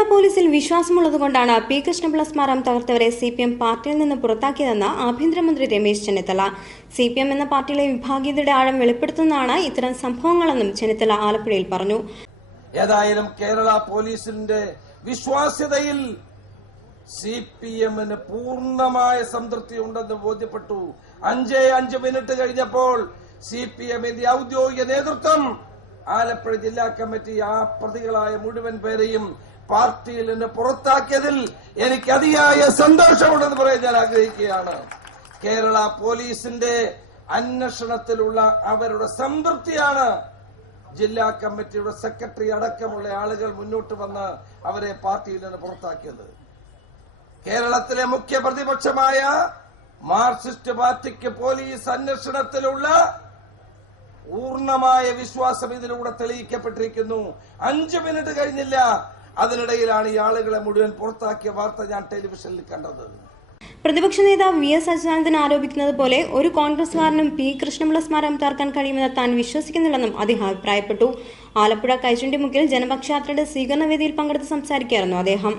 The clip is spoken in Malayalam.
കേരള പോലീസിൽ വിശ്വാസമുള്ളതുകൊണ്ടാണ് പി കൃഷ്ണപിള്ള സ്മാരകം തകർത്തവരെ സിപിഎം പാർട്ടിയിൽ നിന്ന് പുറത്താക്കിയതെന്ന് ആഭ്യന്തരമന്ത്രി രമേശ് ചെന്നിത്തല. സിപിഎം എന്ന പാർട്ടിയിലെ വിഭാഗീയതയുടെ ആഴം വെളിപ്പെടുത്തുന്നതാണ് ഇത്തരം സംഭവങ്ങളെന്നും ചെന്നിത്തല ആലപ്പുഴയിൽ പറഞ്ഞു. ഏതായാലും കേരള പോലീസിന്റെ വിശ്വാസ്യതയിൽ സിപിഎമ്മിന് പൂർണ്ണമായ സംതൃപ്തി ഉണ്ടെന്ന് ബോധ്യപ്പെട്ടു. 5 മിനിറ്റ് കഴിഞ്ഞപ്പോൾ സിപിഎമ്മിന്റെ ഔദ്യോഗിക നേതൃത്വം ആലപ്പുഴ ജില്ലാ കമ്മിറ്റി ആ പ്രതികളായ മുഴുവൻ പേരെയും പാർട്ടിയിൽ നിന്ന് പുറത്താക്കിയതിൽ എനിക്ക് അതിയായ സന്തോഷമുണ്ടെന്ന് പറയാൻ ഞാൻ ആഗ്രഹിക്കുകയാണ്. കേരള പോലീസിന്റെ അന്വേഷണത്തിലുള്ള അവരുടെ സംതൃപ്തിയാണ് ജില്ലാ കമ്മിറ്റിയുടെ സെക്രട്ടറി അടക്കമുള്ള ആളുകൾ മുന്നോട്ട് വന്ന് അവരെ പാർട്ടിയിൽ നിന്ന് പുറത്താക്കിയത്. കേരളത്തിലെ മുഖ്യ പ്രതിപക്ഷമായ മാർക്സിസ്റ്റ് പാർട്ടിക്ക് പോലീസ് അന്വേഷണത്തിലുള്ള പൂർണ്ണമായ വിശ്വാസം ഇതിലൂടെ തെളിയിക്കപ്പെട്ടിരിക്കുന്നു. 5 മിനിറ്റ് കഴിഞ്ഞില്ല, അതിനിടയിലാണ് ഈ ആളുകളെ മുഴുവൻ പുറത്താക്കിയ വാർത്ത ഞാൻ ടെലിവിഷനിൽ കണ്ടത്. പ്രതിപക്ഷ നേതാവ് വി എസ് അച്യുതാനന്ദൻ ആരോപിക്കുന്നത് പോലെ ഒരു കോൺഗ്രസുകാരനും പി കൃഷ്ണപിള്ള സ്മാരകം തകർക്കാൻ കഴിയുമെന്ന് താൻ വിശ്വസിക്കുന്നില്ലെന്നും അദ്ദേഹം അഭിപ്രായപ്പെട്ടു. ആലപ്പുഴ കൈചുണ്ടിമുക്കിൽ ജനപക്ഷയാത്രയുടെ സ്വീകരണ വേദിയിൽ പങ്കെടുത്ത് സംസാരിക്കുകയായിരുന്നു അദ്ദേഹം.